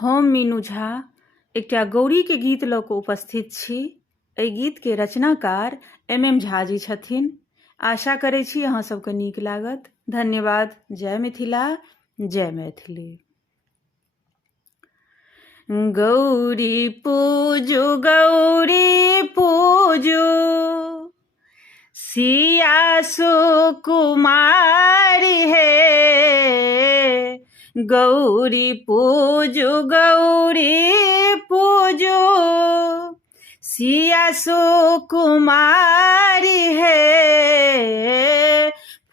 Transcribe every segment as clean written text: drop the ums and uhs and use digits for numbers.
हम मीनू झा एकटा गौरी के गीत लऽ कऽ उपस्थित छी। एहि गीत के रचनाकार MM झा जी छथिन। आशा करै छी अहाँ सबके नीक लागत। धन्यवाद। जय मिथिला, जय मैथिली। गौरी पूजू, गौरी पूजू, सिया सुकुमारी हे। गौरी पूजू, गौरी पूजू, सिया सुकुमारी हे।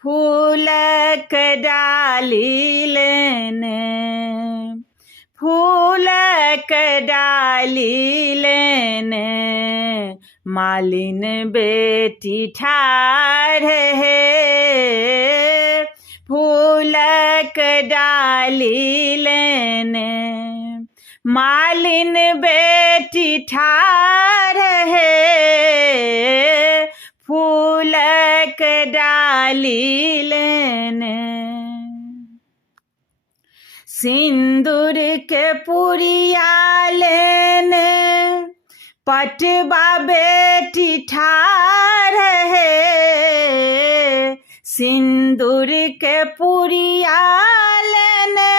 फूलक डाली लेने, फूलक डाली लेने, मालिन बेटी ठाढ़ हे। फूलक डाली लेने, मालिन बेटी ठाढ़ हे। फूलक डाली लेने, सिंदूर के पुरिया लेने, पटवा बेटी ठाढ़ है। सिंदूर के पुरिया लेने,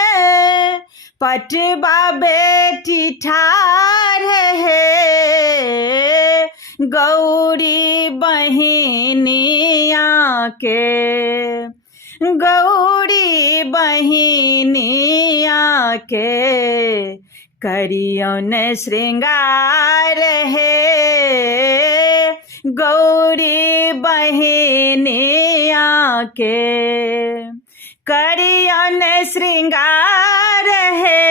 पटवा बेटी ठाढ़ है। गौरी बहिनिया के, गौरी बहिनिया के, करियौन श्रृंगार हे। गौरी बहिनिया के, करियौन श्रृंगार हे।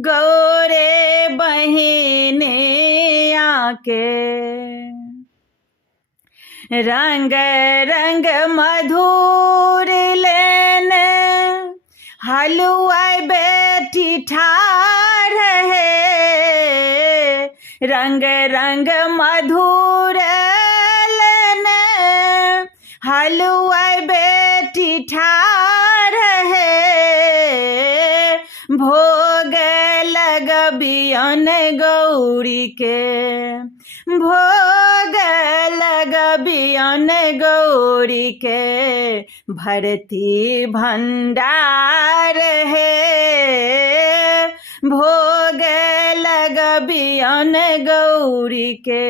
गौरे बहिनिया के, रंग रंग मधुर लेने, हलुआ बेटी ठाढ़ है। रंग रंग मधुर लेने, हलुआ बेटी ठाढ़ है। भोग लगबियन गौरी के, भोग लगबियन गौरी के, भरती भंडार है। भोग लगबियन गौरी के,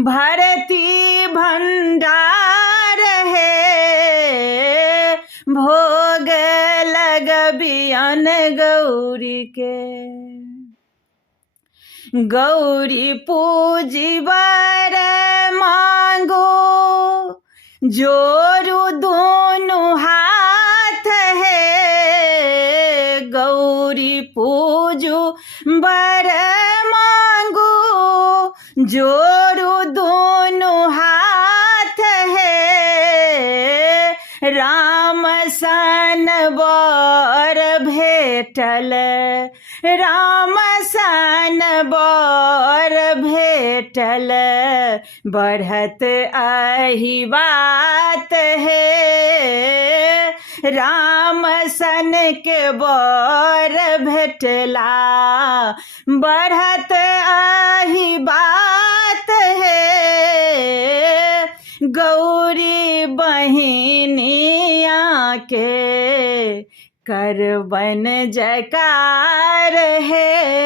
भरती भंडार है। भोग लगबियन गौरी के, गौरी पूजी वर मांगो, जोरू दोनों हाथ है। गौरी पूजू वर मांगो, जोरू दोनों हाथ है। राम सन वर भेटल, राम सन वर भेटल, बढ़त अहि बात है। राम सन के वर भेटला, बढ़त अहि बात है। गौरी बहिनिया के, करबन जयकार है।